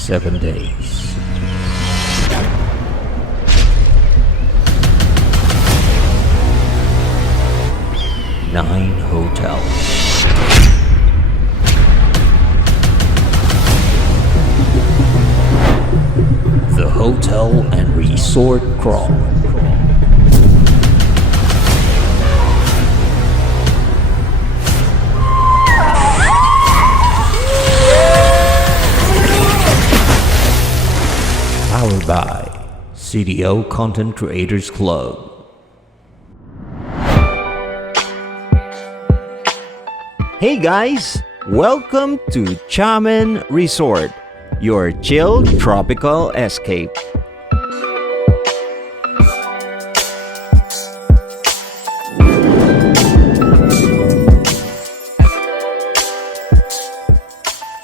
7 days. 9 hotels. The Hotel and Resort Crawl. Powered by CDO Content Creators Club. Hey guys! Welcome to Chamen Resort, your chill tropical escape.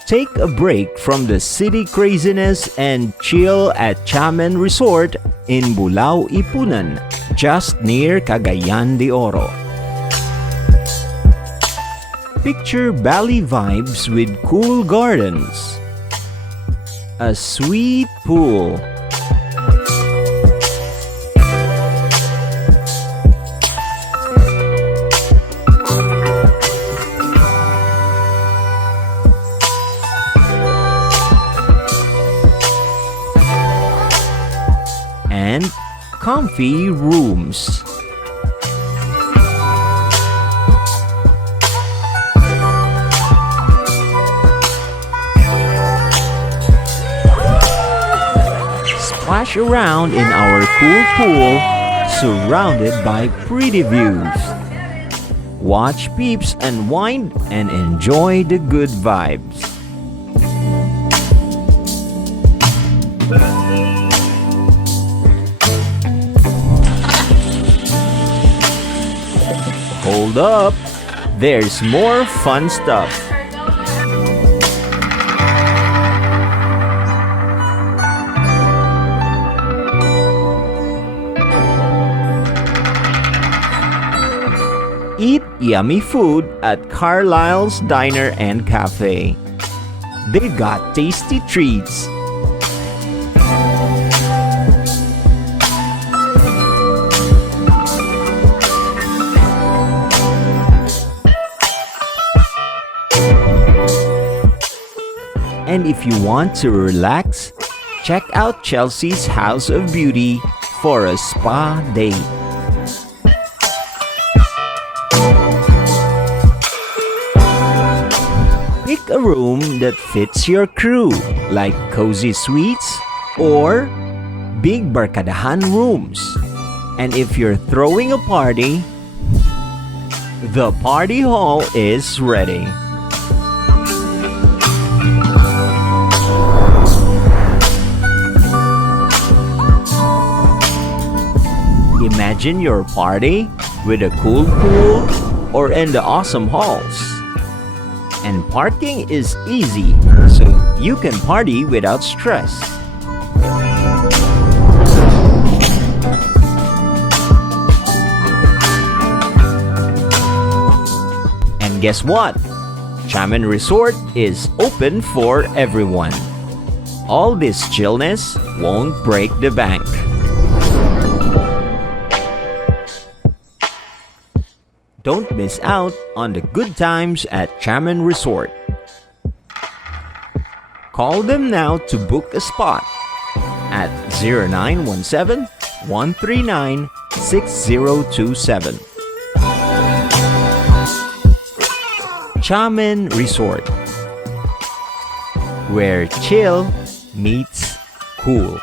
Take a break from the city craziness and chill at Chamen Resort in Bulao, Iponan, just near Cagayan de Oro. Picture Bali vibes with cool gardens, a sweet pool, and comfy rooms. Splash around in our cool pool, surrounded by pretty views. Watch peeps unwind and enjoy the good vibes. Hold up, there's more fun stuff. Eat yummy food at Carlyle's Diner and Cafe. They've got tasty treats. And if you want to relax, check out Chelsea's House of Beauty for a spa day. Pick a room that fits your crew, like cozy suites or big Barkadahan rooms. And if you're throwing a party, the party hall is ready. Imagine your party with a cool pool or in the awesome halls. And parking is easy, so you can party without stress. And guess what? Chamen Resort is open for everyone. All this chillness won't break the bank. Don't miss out on the good times at Chamen Resort. Call them now to book a spot at 0917-139-6027. Chamen Resort, where chill meets cool.